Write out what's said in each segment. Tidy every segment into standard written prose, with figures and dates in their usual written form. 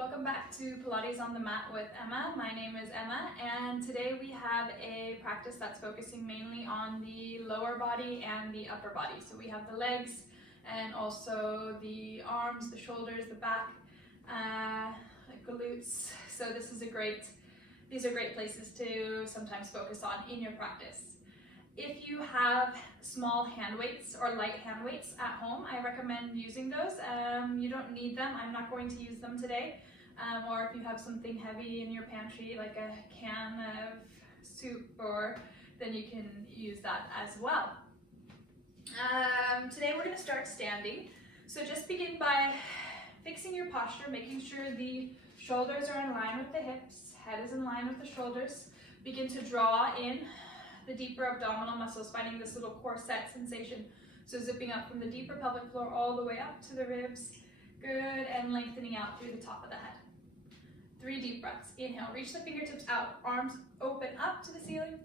welcome back to Pilates on the mat with Emma. My name is Emma, and today we have a practice that's focusing mainly on the lower body and the upper body. So we have the legs and also the arms, the shoulders, the back, glutes. So these are great places to sometimes focus on in your practice. If you have small hand weights or light hand weights at home, I recommend using those. You don't need them. I'm not going to use them today. Or if you have something heavy in your pantry, like a can of soup, then you can use that as well. Today we're going to start standing. So just begin by fixing your posture, making sure the shoulders are in line with the hips, head is in line with the shoulders. Begin to draw in the deeper abdominal muscles, finding this little corset sensation. So zipping up from the deeper pelvic floor all the way up to the ribs. Good, and lengthening out through the top of the head. 3 deep breaths. Inhale, reach the fingertips out, arms open up to the ceiling.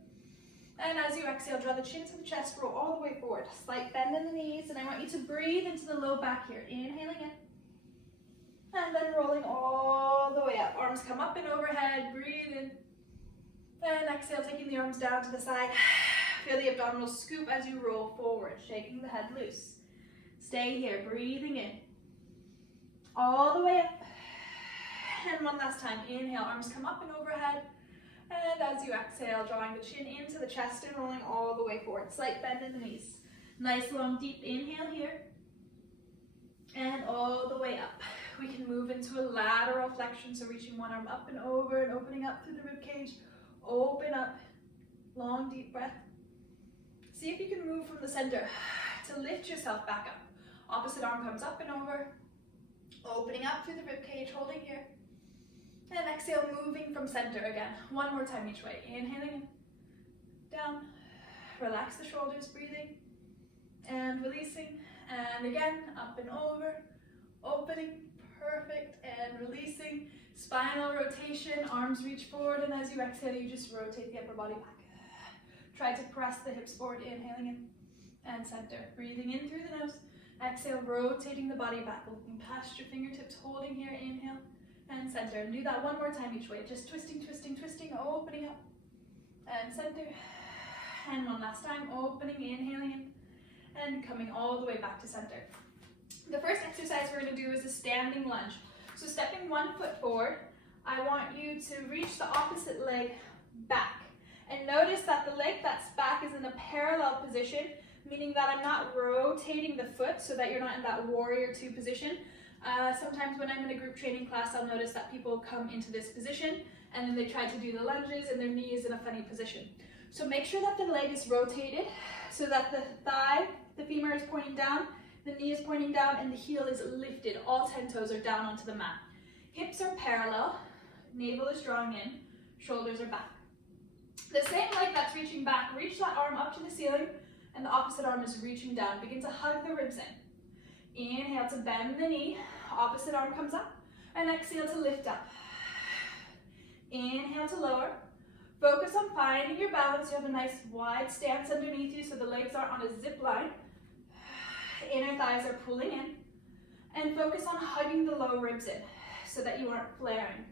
And as you exhale, draw the chin to the chest, roll all the way forward. Slight bend in the knees, and I want you to breathe into the low back here. Inhaling in. And then rolling all the way up. Arms come up and overhead, breathe in. And exhale, taking the arms down to the side. Feel the abdominal scoop as you roll forward, shaking the head loose. Stay here, breathing in. All the way up. And one last time. Inhale, arms come up and overhead. And as you exhale, drawing the chin into the chest and rolling all the way forward. Slight bend in the knees. Nice, long, deep inhale here. And all the way up. We can move into a lateral flexion, so reaching one arm up and over and opening up through the rib cage. Open up, long deep breath. See if you can move from the center to lift yourself back up. Opposite arm comes up and over, opening up through the rib cage, holding here. And exhale, moving from center again. One more time each way. Inhaling in, down, relax the shoulders, breathing, and releasing. And again, up and over, opening, perfect, and releasing. Spinal rotation, arms reach forward, and as you exhale, you just rotate the upper body back. Try to press the hips forward, inhaling in, and center. Breathing in through the nose. Exhale, rotating the body back, looking past your fingertips, holding here, inhale, and center. And do that one more time each way, just twisting, twisting, twisting, opening up, and center. And one last time, opening, inhaling in, and coming all the way back to center. The first exercise we're going to do is a standing lunge. So stepping one foot forward, I want you to reach the opposite leg back. And notice that the leg that's back is in a parallel position, meaning that I'm not rotating the foot so that you're not in that warrior 2 position. Sometimes when I'm in a group training class, I'll notice that people come into this position and then they try to do the lunges and their knee is in a funny position. So make sure that the leg is rotated so that the thigh, the femur is pointing down, the knee is pointing down, and the heel is lifted. All 10 toes are down onto the mat. Hips are parallel, navel is drawing in, shoulders are back. The same leg that's reaching back, reach that arm up to the ceiling, and the opposite arm is reaching down. Begin to hug the ribs in. Inhale to bend the knee, opposite arm comes up, and exhale to lift up. Inhale to lower. Focus on finding your balance. You have a nice wide stance underneath you so the legs aren't on a zip line. Inner thighs are pulling in, and focus on hugging the low ribs in so that you aren't flaring.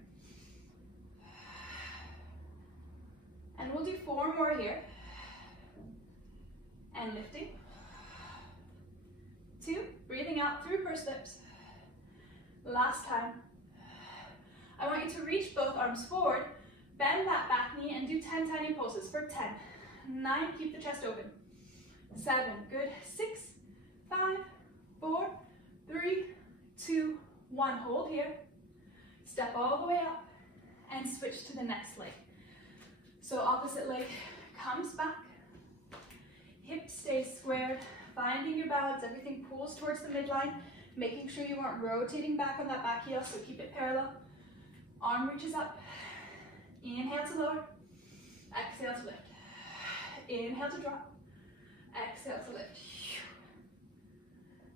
And we'll do 4 more here. And lifting. 2, breathing out through pursed lips. Last time. I want you to reach both arms forward, bend that back knee, and do 10 tiny pulses for 10, 9, keep the chest open, 7, good, 6, 5, 4, 3, 2, 1. Hold here. Step all the way up and switch to the next leg. So opposite leg comes back. Hips stay squared. Finding your balance. Everything pulls towards the midline. Making sure you aren't rotating back on that back heel, so keep it parallel. Arm reaches up. Inhale to lower. Exhale to lift. Inhale to drop. Exhale to lift.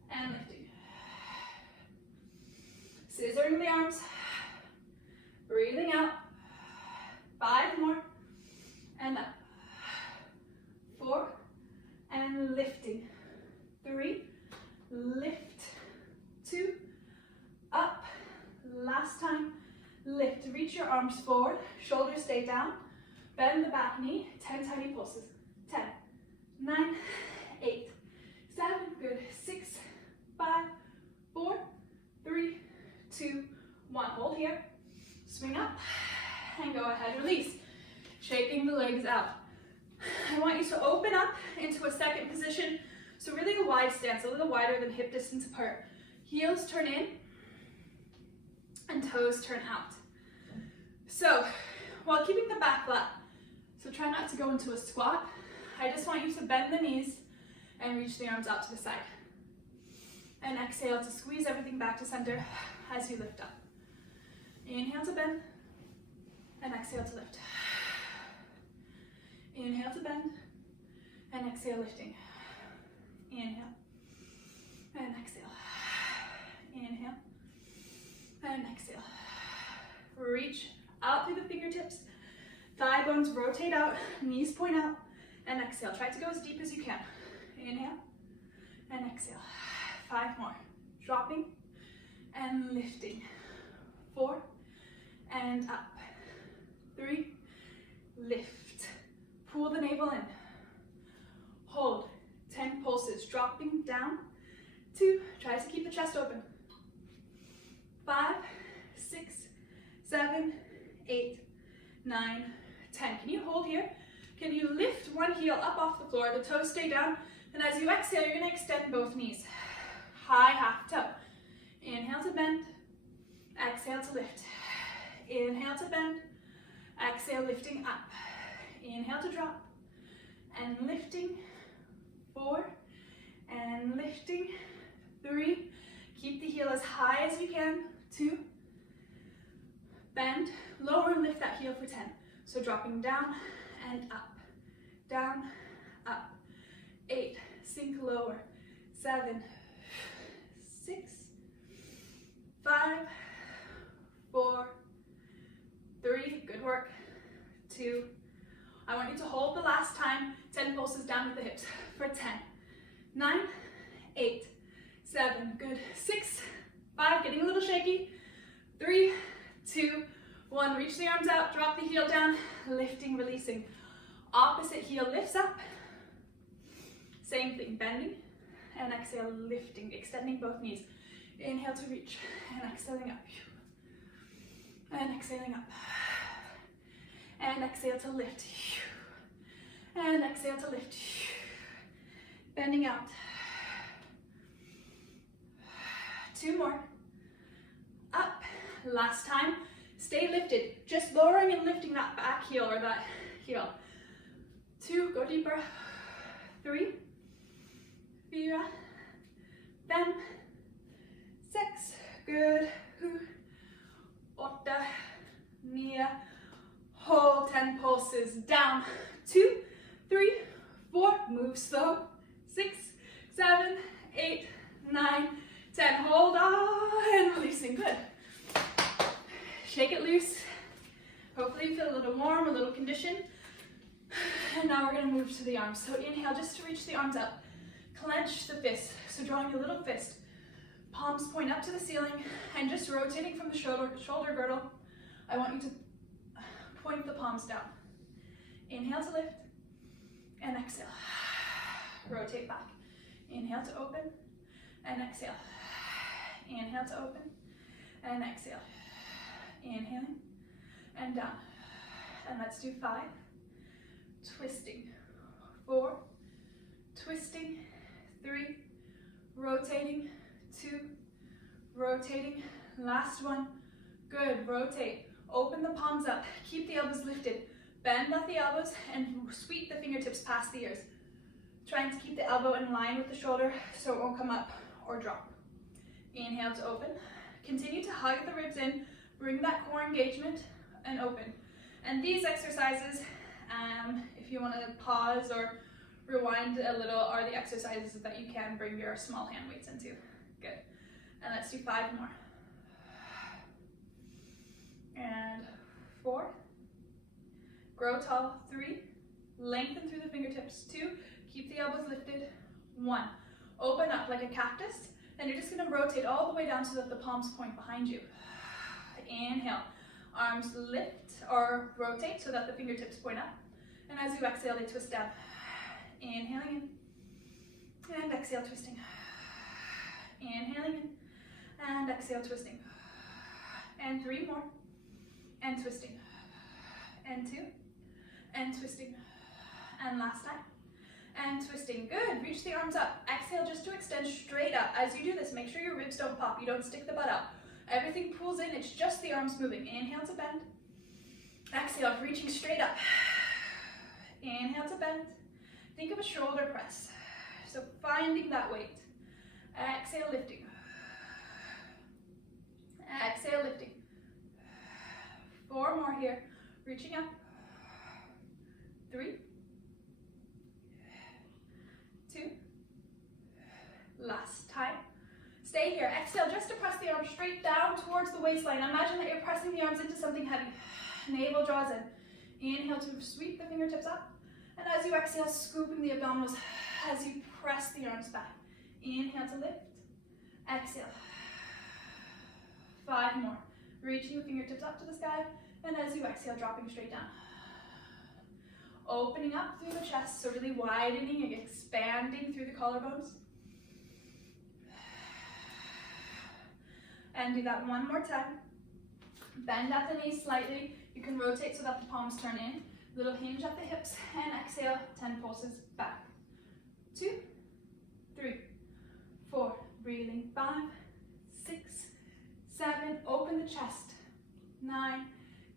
And lifting. Scissoring the arms. Breathing out. 5 more. And up. 4. And lifting. 3. Lift. 2. Up. Last time. arms forward, shoulders stay down. Bend the back knee, 10 tiny pulses. 10, 9, 8, 7, good. 6, 5, 4, 3, 2, 1. Hold here. Swing up and go ahead, release. Shaking the legs out. I want you to open up into a second position. So really a wide stance, a little wider than hip distance apart. Heels turn in and toes turn out. So while keeping the back flat, so try not to go into a squat. I just want you to bend the knees and reach the arms out to the side. And exhale to squeeze everything back to center as you lift up. Inhale to bend and exhale to lift. Inhale to bend and exhale lifting. Inhale and exhale. Inhale and exhale. Reach out through the fingertips. Thigh bones rotate out, knees point out, and exhale. Try to go as deep as you can. Inhale and exhale. 5 more. Dropping and lifting. 4 and up. 3, lift. Pull the navel in. Hold. 10 pulses. Dropping down. 2, try to keep the chest open. 5, 6, 7, 8, 9, 10. Can you hold here? Can you lift one heel up off the floor? The toes stay down. And as you exhale, you're going to extend both knees. High half toe. Inhale to bend. Exhale to lift. Inhale to bend. Exhale, lifting up. Inhale to drop. And lifting. 4. And lifting. 3. Keep the heel as high as you can. 2. Bend. Lower and lift that heel for 10. So dropping down and up. Down, up. 8. Sink lower. 7. 6. 5. 4. 3. Good work. 2. I want you to hold the last time. 10 pulses down with the hips for 10. 9. 8. 7. Good. 6. 5. Getting a little shaky. 3, 2, 1. Reach the arms out. Drop the heel down. Lifting, releasing. Opposite heel lifts up. Same thing. Bending. And exhale, lifting. Extending both knees. Inhale to reach. And exhaling up. And exhaling up. And exhale to lift. And exhale to lift. Bending out. 2 more. Up. Last time. Stay lifted. Just lowering and lifting that back heel or that heel. 2. Go deeper. 3. 4. 5. 6. Good. 8. 9. Hold. 10 pulses. Down. 2, 3, 4. Move slow. 6, 7, 8, 9, 10. Hold on and releasing. Good. Shake it loose. Hopefully you feel a little warm, a little conditioned. And now we're going to move to the arms. So inhale just to reach the arms up. Clench the fist. So drawing a little fist. Palms point up to the ceiling and just rotating from the shoulder girdle. I want you to point the palms down. Inhale to lift and exhale. Rotate back. Inhale to open and exhale. Inhale to open and exhale. Inhaling and down. And let's do 5. Twisting. 4. Twisting. 3. Rotating. 2. Rotating. Last one. Good. Rotate. Open the palms up. Keep the elbows lifted. Bend at the elbows and sweep the fingertips past the ears. Trying to keep the elbow in line with the shoulder so it won't come up or drop. Inhale to open. Continue to hug the ribs in. Bring that core engagement and open. And these exercises, if you want to pause or rewind a little, are the exercises that you can bring your small hand weights into. Good. And let's do 5 more. And 4. Grow tall. 3. Lengthen through the fingertips. 2. Keep the elbows lifted. 1. Open up like a cactus. And you're just going to rotate all the way down so that the palms point behind you. Inhale. Arms lift or rotate so that the fingertips point up. And as you exhale, they twist down. Inhaling in, and exhale, twisting. Inhaling in, and exhale, twisting. And 3 more, and twisting. And 2, and twisting. And last time, and twisting. Good, reach the arms up. Exhale just to extend straight up. As you do this, make sure your ribs don't pop. You don't stick the butt out. Everything pulls in, it's just the arms moving. Inhale to bend. Exhale, reaching straight up. Inhale to bend. Think of a shoulder press. So finding that weight. Exhale, lifting. Exhale, lifting. 4 more here. Reaching up. 3. 2. Last time. Stay here. Exhale just to press the arms straight down towards the waistline. Imagine that you're pressing the arms into something heavy. Navel draws in. Inhale to sweep the fingertips up. And as you exhale, scooping the abdominals as you press the arms back. Inhale to lift. Exhale. 5 more. Reaching the fingertips up to the sky. And as you exhale, dropping straight down. Opening up through the chest, so really widening and expanding through the collarbones. And do that one more time. Bend at the knees slightly. You can rotate so that the palms turn in. Little hinge at the hips. And exhale, 10 pulses back. 2, 3, 4. Breathing. 5, 6, 7. Open the chest. 9,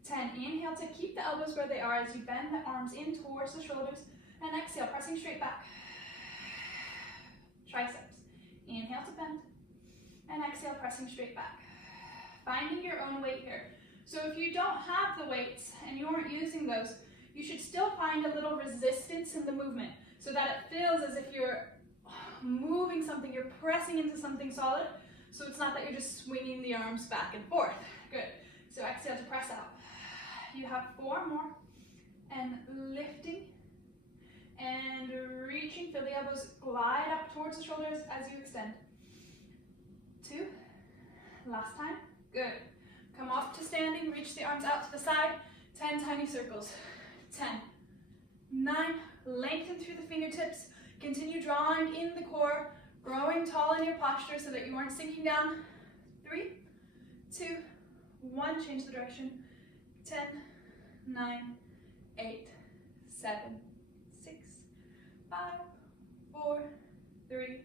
10. Inhale to keep the elbows where they are as you bend the arms in towards the shoulders. And exhale, pressing straight back. Triceps. Inhale to bend. And exhale, pressing straight back. Finding your own weight here. So if you don't have the weights and you aren't using those, you should still find a little resistance in the movement so that it feels as if you're moving something, you're pressing into something solid. So it's not that you're just swinging the arms back and forth. Good. So exhale to press out. You have 4 more. And lifting and reaching. Feel the elbows glide up towards the shoulders as you extend. 2. Last time. Good. Come off to standing. Reach the arms out to the side. 10 tiny circles. 10. 9. Lengthen through the fingertips. Continue drawing in the core. Growing tall in your posture so that you aren't sinking down. 3, 2, 1. Change the direction. 10, 9, 8, 7, 6, 5, 4, 3,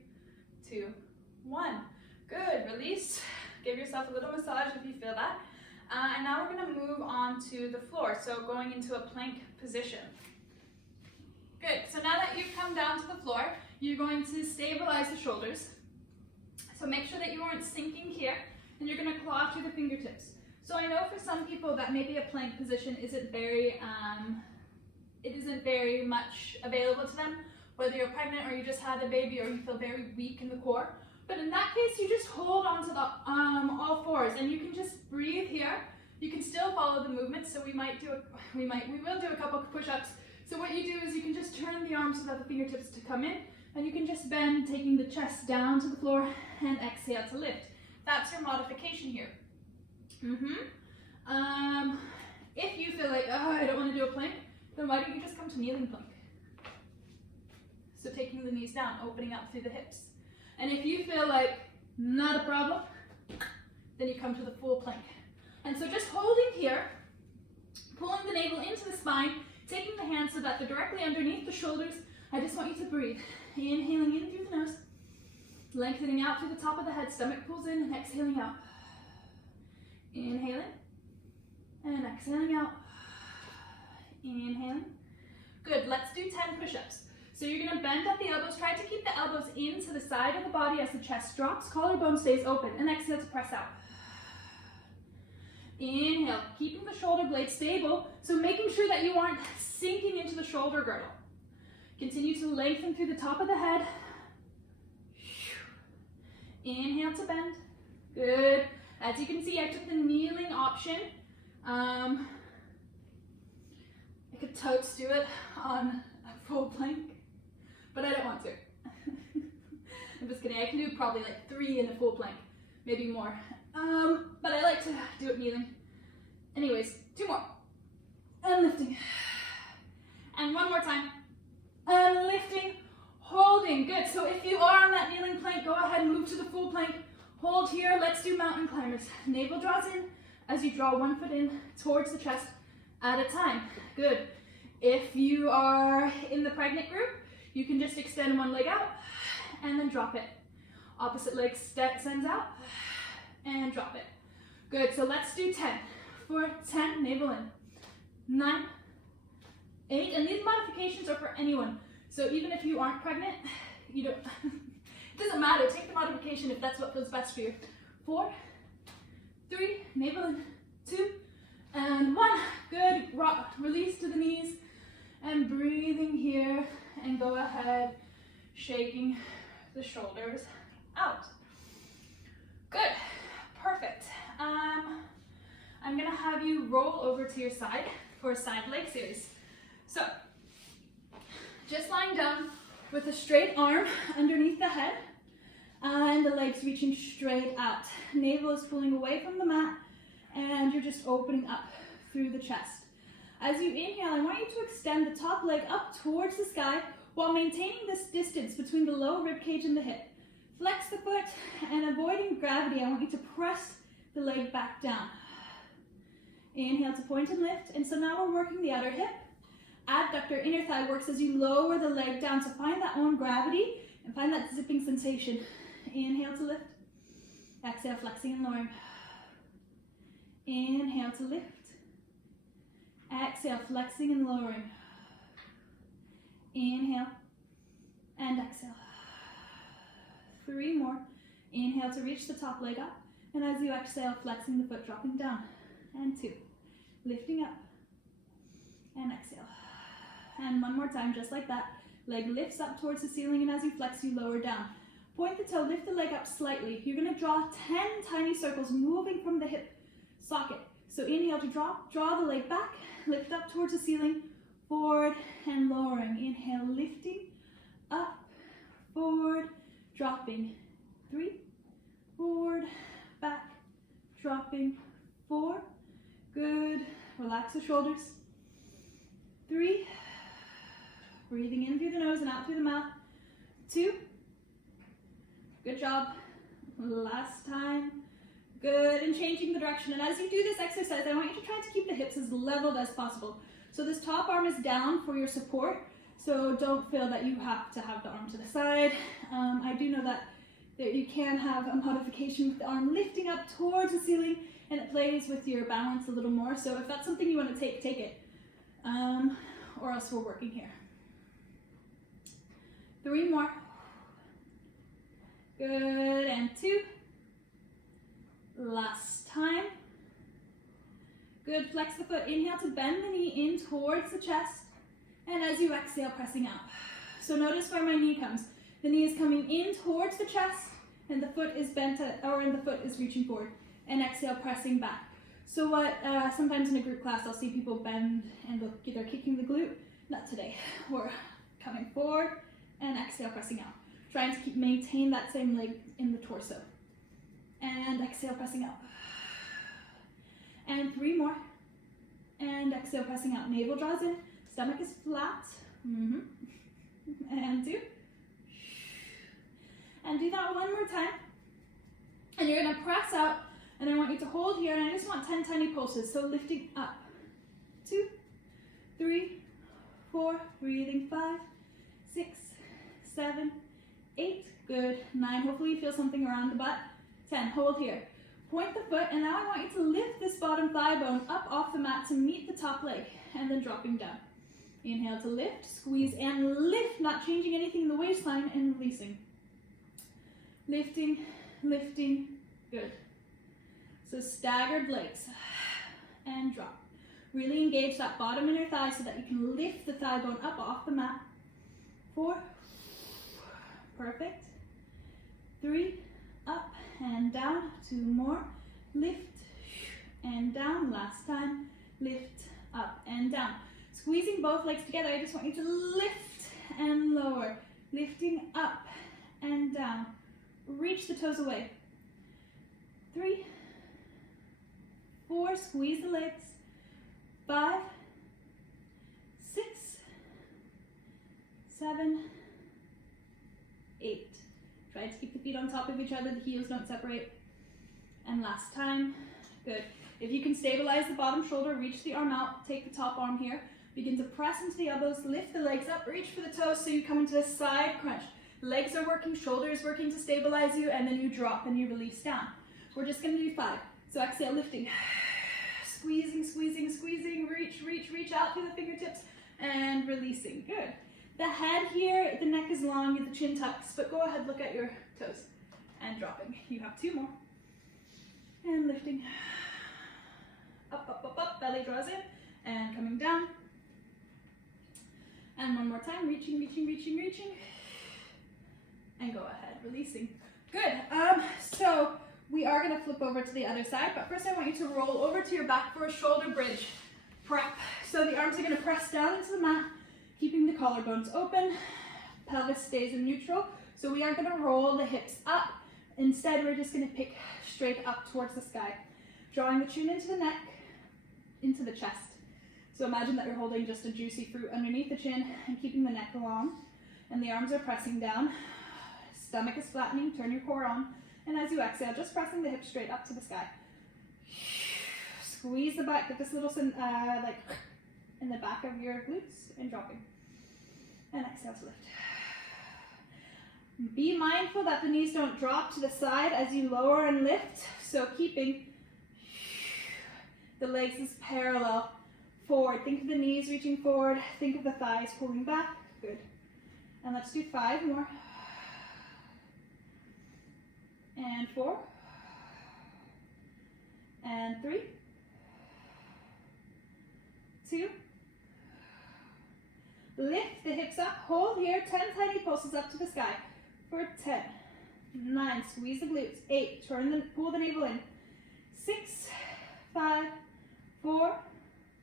2, 1. Good. Release. Give yourself a little massage if you feel that. And now we're going to move on to the floor. So going into a plank position. Good. So now that you've come down to the floor, you're going to stabilize the shoulders. So make sure that you aren't sinking here. And you're going to claw through the fingertips. So I know for some people that maybe a plank position isn't very much available to them, whether you're pregnant or you just had a baby or you feel very weak in the core. But in that case, you just hold onto the all fours and you can just breathe here. You can still follow the movement. So we will do a couple of push-ups. So what you do is you can just turn the arms so that the fingertips to come in, and you can just bend, taking the chest down to the floor and exhale to lift. That's your modification here. If you feel like, oh, I don't want to do a plank, then why don't you just come to kneeling plank? So taking the knees down, opening up through the hips. And if you feel like not a problem, then you come to the full plank. And so just holding here, pulling the navel into the spine, taking the hands so that they're directly underneath the shoulders. I just want you to breathe. Inhaling in through the nose, lengthening out through the top of the head, stomach pulls in, and exhaling out. Inhaling, and exhaling out. Inhaling. Good, let's do 10 push-ups. So you're gonna bend at the elbows, try to keep the elbows into the side of the body as the chest drops, collarbone stays open, and exhale to press out. Inhale, keeping the shoulder blade stable, so making sure that you aren't sinking into the shoulder girdle. Continue to lengthen through the top of the head. Inhale to bend. Good. As you can see, I took the kneeling option. I could totes do it on a full plank, but I don't want to. I'm just kidding. I can do probably like 3 in a full plank, maybe more. But I like to do it kneeling. Anyways, 2 more. And lifting. And 1 more time. And lifting, holding. Good. So if you are on that kneeling plank, go ahead and move to the full plank. Hold here. Let's do mountain climbers. Navel draws in as you draw 1 foot in towards the chest at a time. Good. If you are in the pregnant group, you can just extend 1 leg out and then drop it. Opposite leg sends out and drop it. Good. So let's do 10. For 10, navel in. 9, 8, and these modifications are for anyone. So even if you aren't pregnant, you don't, it doesn't matter. Take the modification if that's what feels best for you. 4, 3, navel in. 2, and 1. Good. Rock, release to the knees and breathing here, and go ahead, shaking the shoulders out. Good. Perfect. I'm gonna have you roll over to your side for a side leg series. So, just lying down with a straight arm underneath the head and the legs reaching straight out. Navel is pulling away from the mat and you're just opening up through the chest. As you inhale, I want you to extend the top leg up towards the sky while maintaining this distance between the low rib cage and the hip. Flex the foot and avoiding gravity, I want you to press the leg back down. Inhale to point and lift, and so now we're working the outer hip. Adductor, inner thigh works as you lower the leg down, so find that own gravity and find that zipping sensation. Inhale to lift, exhale, flexing and lowering. Inhale to lift, exhale, flexing and lowering. Inhale and exhale. 3 more. Inhale to reach the top leg up, and as you exhale, flexing the foot, dropping down. And 2. Lifting up and exhale. And 1 more time, just like that. Leg lifts up towards the ceiling, and as you flex, you lower down. Point the toe, lift the leg up slightly. You're going to draw 10 tiny circles moving from the hip socket. So inhale to draw the leg back, lift up towards the ceiling, forward and lowering. Inhale, lifting, up, forward, dropping. 3, forward, back, dropping, 4. Good. Relax the shoulders. 3. Breathing in through the nose and out through the mouth. 2. Good job. Last time. Good. And changing the direction. And as you do this exercise, I want you to try to keep the hips as leveled as possible. So this top arm is down for your support. So don't feel that you have to have the arm to the side. I do know that you can have a modification with the arm lifting up towards the ceiling, and it plays with your balance a little more. So if that's something you want to take, take it. Or else we're working here. 3 more. Good, and 2. Last time. Good, flex the foot. Inhale to bend the knee in towards the chest. And as you exhale, pressing out. So notice where my knee comes. The knee is coming in towards the chest, and the foot is bent, and the foot is reaching forward. And exhale, pressing back. So what, sometimes in a group class, I'll see people bend and they're kicking the glute. Not today. We're coming forward and exhale, pressing out. Trying to maintain that same leg in the torso. And exhale, pressing out. And 3 more. And exhale, pressing out. Navel draws in. Stomach is flat. And 2. And do that 1 more time. And you're going to press out. And I want you to hold here. And I just want 10 tiny pulses. So lifting up. 2, 3, 4. Breathing. 5, 6, 7, 8. Good. 9. Hopefully you feel something around the butt. 10. Hold here. Point the foot. And now I want you to lift this bottom thigh bone up off the mat to meet the top leg. And then dropping down. Inhale to lift, squeeze and lift, not changing anything in the waistline, and releasing. Lifting, lifting, good. So staggered legs, and drop. Really engage that bottom inner thigh so that you can lift the thigh bone up off the mat. 4, perfect. 3, up and down. 2 more, lift and down. Last time, lift, up and down. Squeezing both legs together, I just want you to lift and lower. Lifting up and down. Reach the toes away. 3, 4, squeeze the legs. 5, 6, 7, 8. Try to keep the feet on top of each other, the heels don't separate. And last time, good. If you can stabilize the bottom shoulder, reach the arm out, take the top arm here, begin to press into the elbows, lift the legs up, reach for the toes so you come into a side crunch. Legs are working, shoulders working to stabilize you, and then you drop and you release down. We're just gonna do 5. So exhale, lifting, squeezing, squeezing, squeezing, reach, reach, reach out through the fingertips, and releasing, good. The head here, the neck is long, the chin tucks, but go ahead, look at your toes, and dropping. You have 2 more. And lifting, up, up, up, up, belly draws in, and coming down. And one more time, reaching, reaching, reaching, reaching, and go ahead, releasing. Good, so we are gonna flip over to the other side, but first I want you to roll over to your back for a shoulder bridge prep. So the arms are gonna press down into the mat, keeping the collarbones open, pelvis stays in neutral. So we aren't gonna roll the hips up. Instead, we're just gonna pick straight up towards the sky. Drawing the chin into the neck, into the chest. So imagine that you're holding just a juicy fruit underneath the chin and keeping the neck long. And the arms are pressing down. Stomach is flattening, turn your core on. And as you exhale, just pressing the hips straight up to the sky. Squeeze the back, get this little like in the back of your glutes and dropping. And exhale to lift. Be mindful that the knees don't drop to the side as you lower and lift. So keeping the legs as parallel forward. Think of the knees reaching forward. Think of the thighs pulling back. Good. And let's do 5 more. And 4. And 3. 2. Lift the hips up, hold here, 10 tiny pulses up to the sky. For 10, 9, squeeze the glutes, 8, pull the navel in, 6, 5, 4,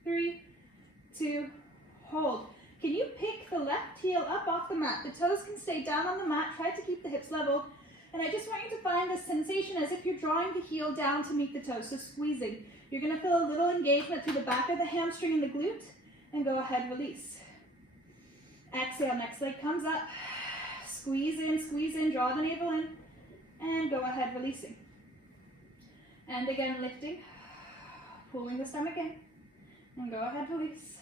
3, 2, hold. Can you pick the left heel up off the mat? The toes can stay down on the mat, try to keep the hips level. And I just want you to find this sensation as if you're drawing the heel down to meet the toes, so squeezing. You're gonna feel a little engagement through the back of the hamstring and the glute, and go ahead, release. Exhale, next leg comes up, squeeze in, draw the navel in, and go ahead, releasing. And again, lifting, pulling the stomach in, and go ahead, release.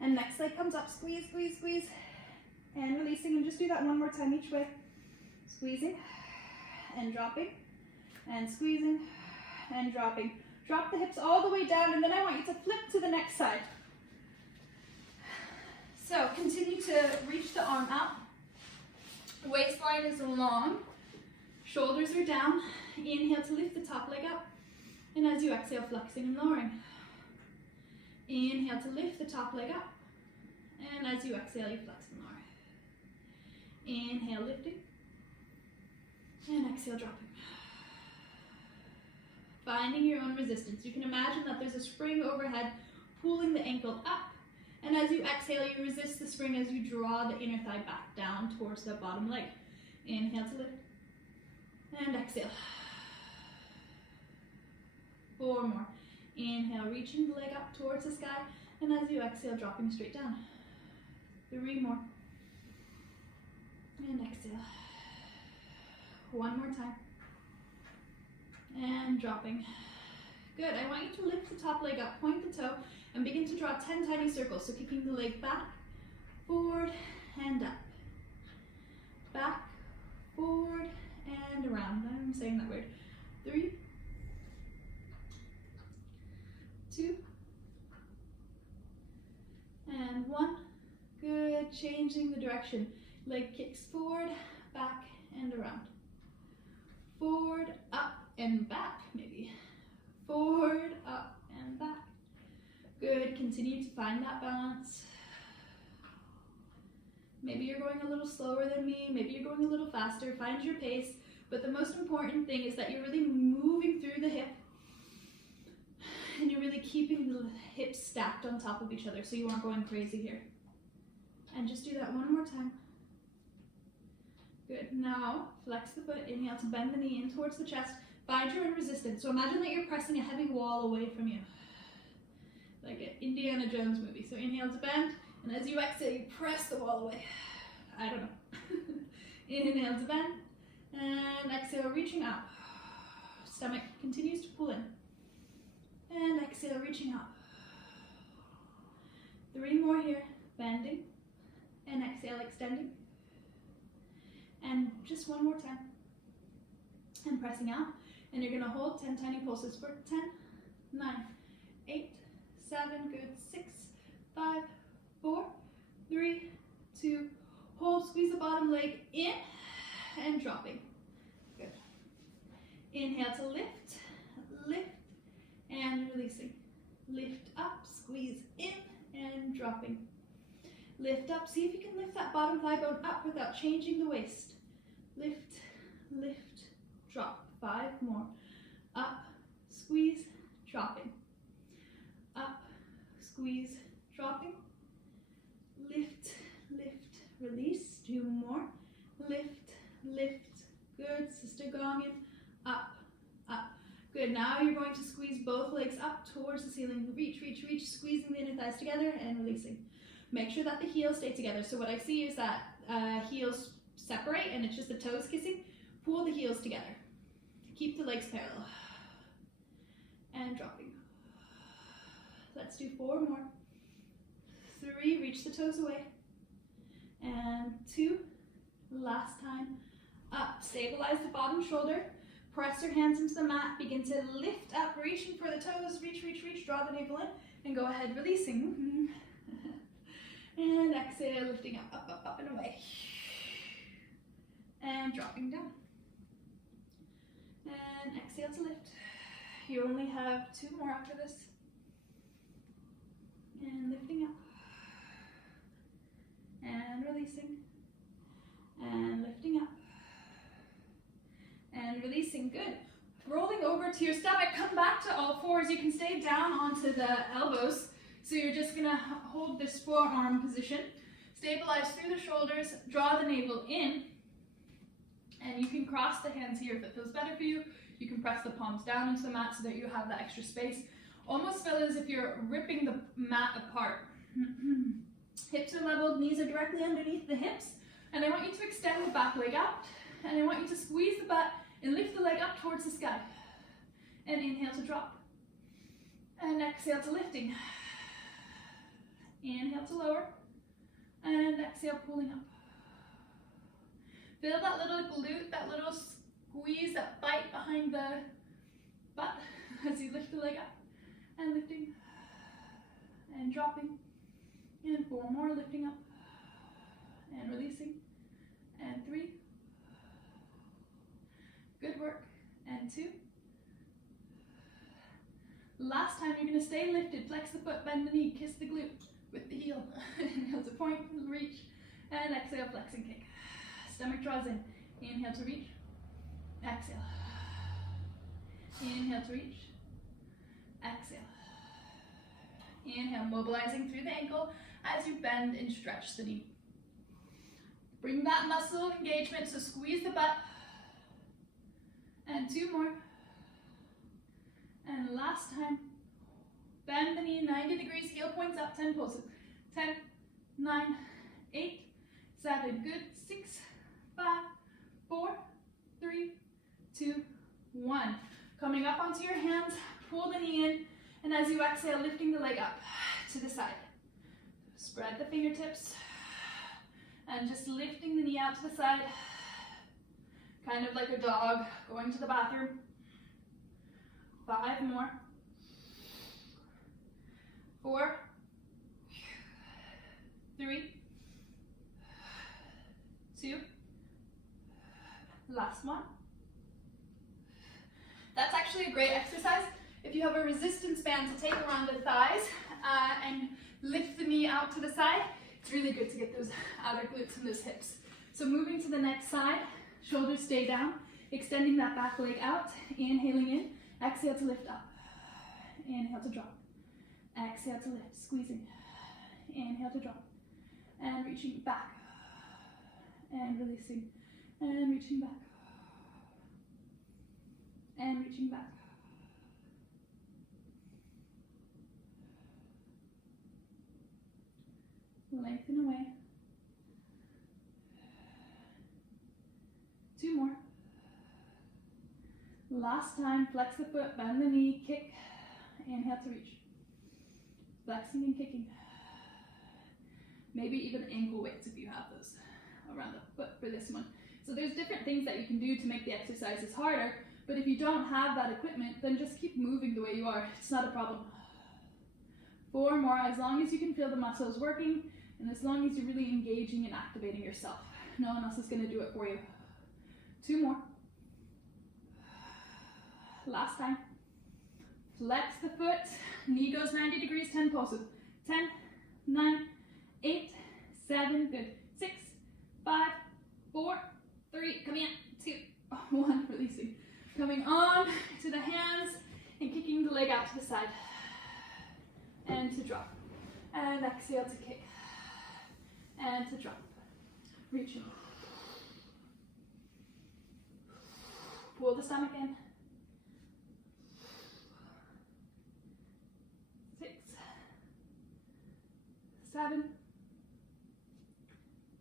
And next leg comes up, squeeze, squeeze, squeeze, and releasing, and just do that one more time each way. Squeezing, and dropping, and squeezing, and dropping. Drop the hips all the way down, and then I want you to flip to the next side. So continue to reach the arm up. Waistline is long. Shoulders are down. Inhale to lift the top leg up. And as you exhale, flexing and lowering. Inhale to lift the top leg up. And as you exhale, you flex and lower. Inhale, lifting. And exhale, dropping. Finding your own resistance. You can imagine that there's a spring overhead pulling the ankle up. And as you exhale, you resist the spring as you draw the inner thigh back down towards the bottom leg. Inhale to lift. And exhale. 4 more. Inhale, reaching the leg up towards the sky. And as you exhale, dropping straight down. 3 more. And exhale. 1 more time. And dropping. Good. I want you to lift the top leg up, point the toe, and begin to draw 10 tiny circles. So kicking the leg back, forward, and up. Back, forward, and around. I'm saying that weird. 3, 2, and 1. Good. Changing the direction. Leg kicks forward, back, and around. Forward, up, and back, maybe. Forward, up, and back. Good. Continue to find that balance. Maybe you're going a little slower than me. Maybe you're going a little faster. Find your pace. But the most important thing is that you're really moving through the hip. And you're really keeping the hips stacked on top of each other so you aren't going crazy here. And just do that 1 more time. Good. Now, flex the foot. Inhale to bend the knee in towards the chest. Find your own resistance. So imagine that you're pressing a heavy wall away from you. like an Indiana Jones movie. So inhale to bend, and as you exhale, you press the wall away. I don't know. Inhale to bend, and exhale, reaching up. Stomach continues to pull in. And exhale, reaching up. 3 more here, bending, and exhale, extending. And just 1 more time. And pressing out, and you're gonna hold 10 tiny pulses for 10, 9, 8, 7, good, 6, 5, 4, 3, 2, hold, squeeze the bottom leg in, and dropping. Good. Inhale to lift, lift, and releasing. Lift up, squeeze in, and dropping. Lift up, see if you can lift that bottom thigh bone up without changing the waist. Lift, lift, drop. 5 more. Up, squeeze, dropping. Up, squeeze, dropping. Lift, lift, release. 2 more. Lift, lift. Good. Sister Gongan. Up, up. Good. Now you're going to squeeze both legs up towards the ceiling. Reach, reach, reach. Squeezing the inner thighs together and releasing. Make sure that the heels stay together. So what I see is that heels separate and it's just the toes kissing. Pull the heels together. Keep the legs parallel. And dropping. Let's do 4 more. 3, reach the toes away. And 2, last time. Up, stabilize the bottom shoulder. Press your hands into the mat. Begin to lift up, reaching for the toes. Reach, reach, reach. Draw the navel in. And go ahead, releasing. And exhale, lifting up, up, up, up, and away. And dropping down. And exhale to lift. You only have 2 more after this. And lifting up. And releasing. And lifting up. And releasing. Good. Rolling over to your stomach. Come back to all fours. You can stay down onto the elbows. So you're just going to hold this forearm position. Stabilize through the shoulders. Draw the navel in. And you can cross the hands here if it feels better for you. You can press the palms down into the mat so that you have that extra space. Almost feel as if you're ripping the mat apart. Hips are leveled, knees are directly underneath the hips. And I want you to extend the back leg out. And I want you to squeeze the butt and lift the leg up towards the sky. And inhale to drop. And exhale to lifting. Inhale to lower. And exhale, pulling up. Feel that little glute, that little squeeze, that bite behind the butt as you lift the leg up. And lifting. And dropping. And 4 more, lifting up. And releasing. And 3. Good work. And 2. Last time, you're going to stay lifted. Flex the foot, bend the knee, kiss the glute with the heel. Inhale to point, reach. And exhale, flex and kick. Stomach draws in. Inhale to reach. Exhale. Inhale to reach. Exhale. Inhale, mobilizing through the ankle as you bend and stretch the knee. Bring that muscle engagement, so squeeze the butt. And 2 more. And last time. Bend the knee 90 degrees, heel points up, 10 pulses. 10, 9, 8, 7, good, 6, 5, 4, 3, 2, 1. Coming up onto your hands, pull the knee in, and as you exhale, lifting the leg up to the side. Spread the fingertips, and just lifting the knee out to the side, kind of like a dog going to the bathroom. 5 more. 4, 3, 2, last one. That's actually a great exercise if you have a resistance band to take around the thighs and lift the knee out to the side. It's really good to get those outer glutes and those hips. So moving to the next side, shoulders stay down, extending that back leg out, inhaling in, exhale to lift up, inhale to drop. Exhale to lift, squeezing. Inhale to drop. And reaching back. And releasing. And reaching back. And reaching back. Lengthen away. 2 more. Last time, flex the foot, bend the knee, kick, inhale to reach. Flexing and kicking. Maybe even ankle weights if you have those around the foot for this one. So there's different things that you can do to make the exercises harder, but if you don't have that equipment, then just keep moving the way you are. It's not a problem. 4 more, as long as you can feel the muscles working, and as long as you're really engaging and activating yourself. No one else is going to do it for you. 2 more. Last time. Flex the foot, knee goes 90 degrees, 10 pulses. 10, 9, 8, 7, good. 6, 5, 4, 3, come in, 2, 1, releasing. Coming on to the hands and kicking the leg out to the side. And to drop. And exhale to kick. And to drop. Reaching. Pull the stomach in. 6, 7,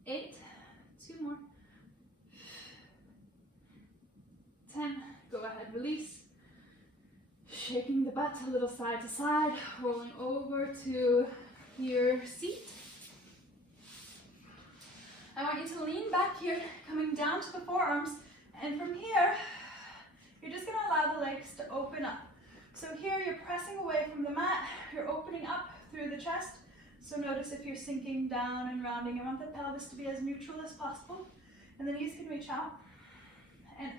8, 2 more. 10, go ahead, release. Shaking the butt a little side to side, rolling over to your seat. I want you to lean back here, coming down to the forearms, and from here, you're just going to allow the legs to open up. So here you're pressing away from the mat, you're opening up through the chest. So notice if you're sinking down and rounding. I want the pelvis to be as neutral as possible, and the knees can reach out. And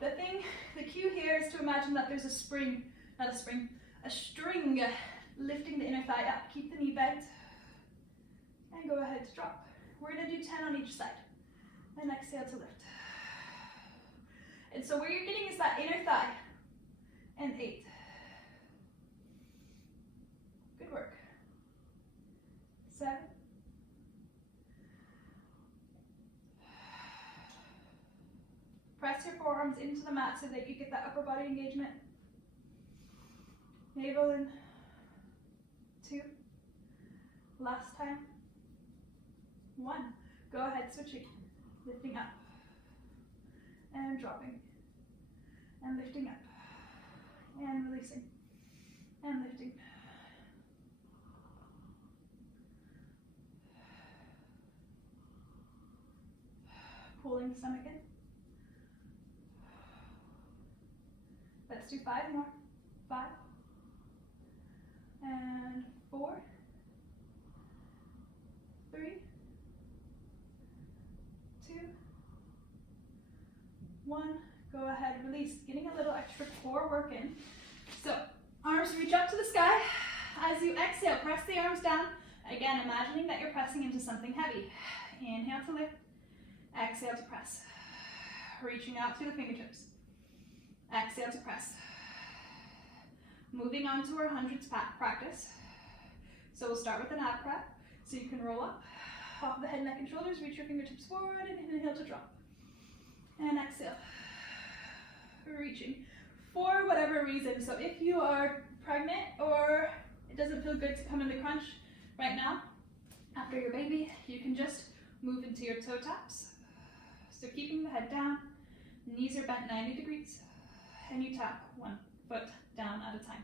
the cue here is to imagine that there's a string lifting the inner thigh up. Keep the knee bent, and go ahead to drop. We're going to do 10 on each side, and exhale to lift. And so where you're getting is that inner thigh, and 8. Good work. 7. Press your forearms into the mat so that you get that upper body engagement. Navel in. 2. Last time. 1. Go ahead, switching. Lifting up. And dropping. And lifting up. And releasing. And lifting. Pulling the stomach in. Let's do 5 more. 5. And 4. 3. 2. 1. Go ahead, release. Getting a little extra core work in. So, arms reach up to the sky. As you exhale, press the arms down. Again, imagining that you're pressing into something heavy. Inhale to lift. Exhale to press. Reaching out through the fingertips. Exhale to press. Moving on to our hundreds practice. So we'll start with an ab prep. So you can roll up off the head, neck, and shoulders. Reach your fingertips forward and inhale to drop. And exhale. Reaching. For whatever reason. So if you are pregnant or it doesn't feel good to come into crunch right now, after your baby, you can just move into your toe taps. So keeping the head down, knees are bent 90 degrees, and you tap 1 foot down at a time.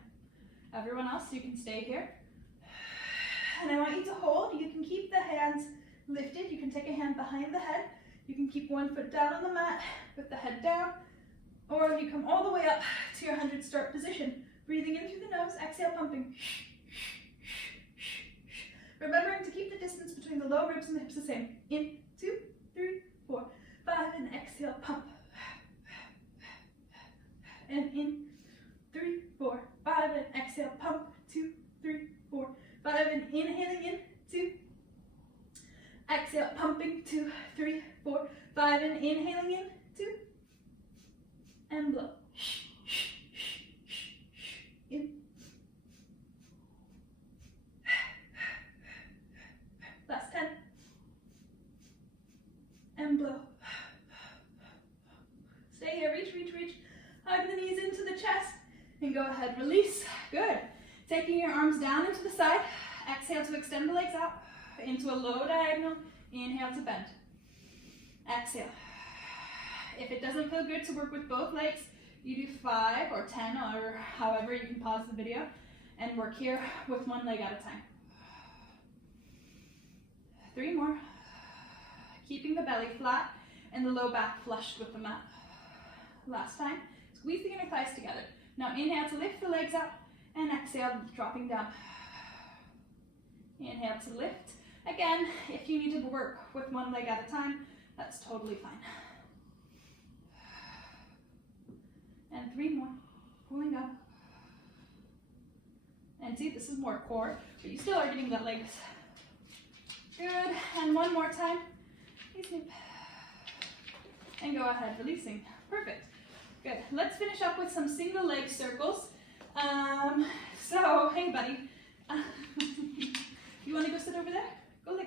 Everyone else, you can stay here. And I want you to hold. You can keep the hands lifted. You can take a hand behind the head. You can keep 1 foot down on the mat with the head down, or you come all the way up to your 100 start position. Breathing in through the nose, exhale, pumping. Remembering to keep the distance between the low ribs and the hips the same. In, 2, 3, 4, 5, and exhale, pump. And in, 3, 4, 5, and exhale, pump. 2, 3, 4, 5, and inhaling in, 2. Exhale, pumping, 2, 3, 4, 5, and inhaling in, 2. And blow. In. Last 10. And blow. Stay here, reach, reach, reach. Hug the knees into the chest. And go ahead, release. Good. Taking your arms down into the side. Exhale to extend the legs out. into a low diagonal. Inhale to bend. Exhale. If it doesn't feel good to work with both legs, you do 5 or 10 or however, you can pause the video and work here with one leg at a time. 3 more. Keeping the belly flat and the low back flushed with the mat. Last time. Squeeze the inner thighs together. Now inhale to lift the legs up and exhale, dropping down. Inhale to lift. Again, if you need to work with one leg at a time, that's totally fine. And 3 more. Pulling up. And see, this is more core, but you still are getting that legs. Good. And one more time. And go ahead, releasing. Perfect. Good. Let's finish up with some single leg circles. So, hey buddy, you want to go sit over there? Go leg.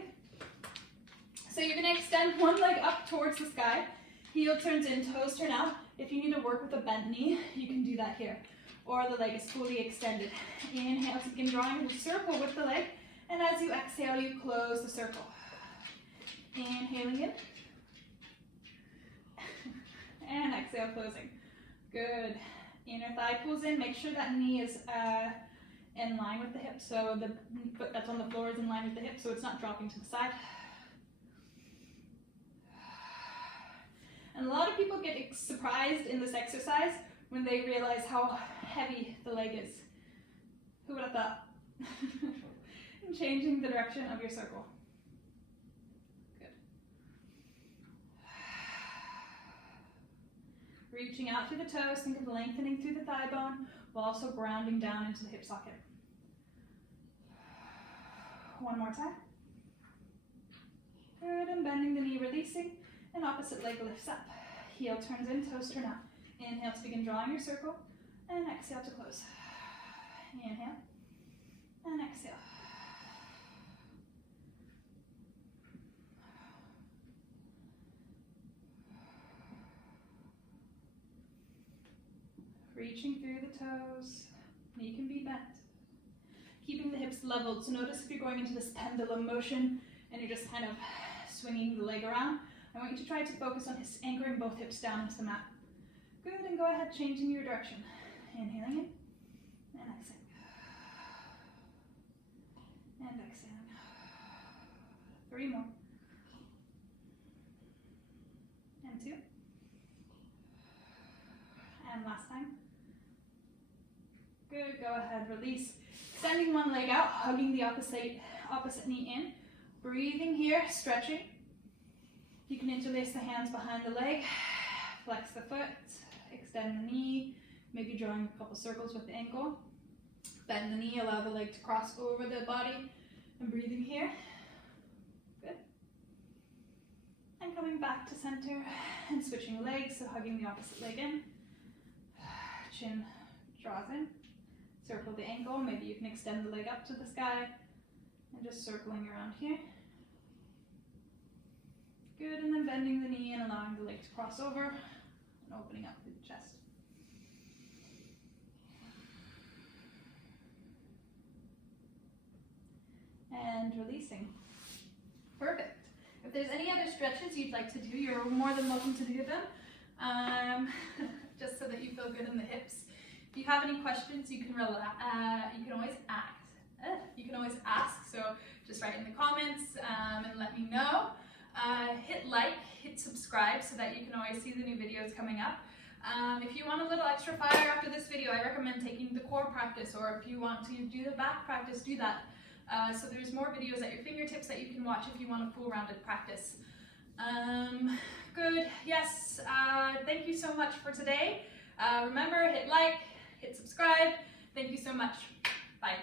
So you're going to extend one leg up towards the sky. Heel turns in, toes turn out. If you need to work with a bent knee, you can do that here. Or the leg is fully extended. Inhale to begin drawing the circle with the leg. And as you exhale, you close the circle. Inhaling in. And exhale, closing. Good. Inner thigh pulls in. Make sure that knee is in line with the hip. So the foot that's on the floor is in line with the hip, so it's not dropping to the side. And a lot of people get surprised in this exercise when they realize how heavy the leg is. Who would have thought? And changing the direction of your circle. Good. Reaching out through the toes, think of lengthening through the thigh bone while also grounding down into the hip socket. One more time. Good, and bending the knee, releasing, and opposite leg lifts up. Heel turns in, toes turn out. Inhale to begin drawing your circle, and exhale to close. Inhale, and exhale. Reaching through the toes, knee can be bent. Keeping the hips leveled, so notice if you're going into this pendulum motion and you're just kind of swinging the leg around, I want you to try to focus on anchoring both hips down into the mat. Good, and go ahead, changing your direction. Inhaling in, and exhaling. And exhaling. 3 more. And 2. And last time. Good, go ahead, release. Extending one leg out, hugging the opposite knee in. Breathing here, stretching. You can interlace the hands behind the leg, flex the foot, extend the knee, maybe drawing a couple circles with the ankle. Bend the knee, allow the leg to cross over the body, and breathing here. Good. And coming back to center and switching legs, so hugging the opposite leg in. Chin draws in. Circle the ankle, maybe you can extend the leg up to the sky and just circling around here. Good, and then bending the knee and allowing the leg to cross over and opening up the chest. And releasing. Perfect. If there's any other stretches you'd like to do, you're more than welcome to do them, just so that you feel good in the hips. If you have any questions, you can always ask. So just write in the comments and let me know. Hit like, hit subscribe so that you can always see the new videos coming up. If you want a little extra fire after this video, I recommend taking the core practice, or if you want to do the back practice, do that. So there's more videos at your fingertips that you can watch if you want a full rounded practice. Good, yes, thank you so much for today. Remember, hit like, hit subscribe. Thank you so much. Bye.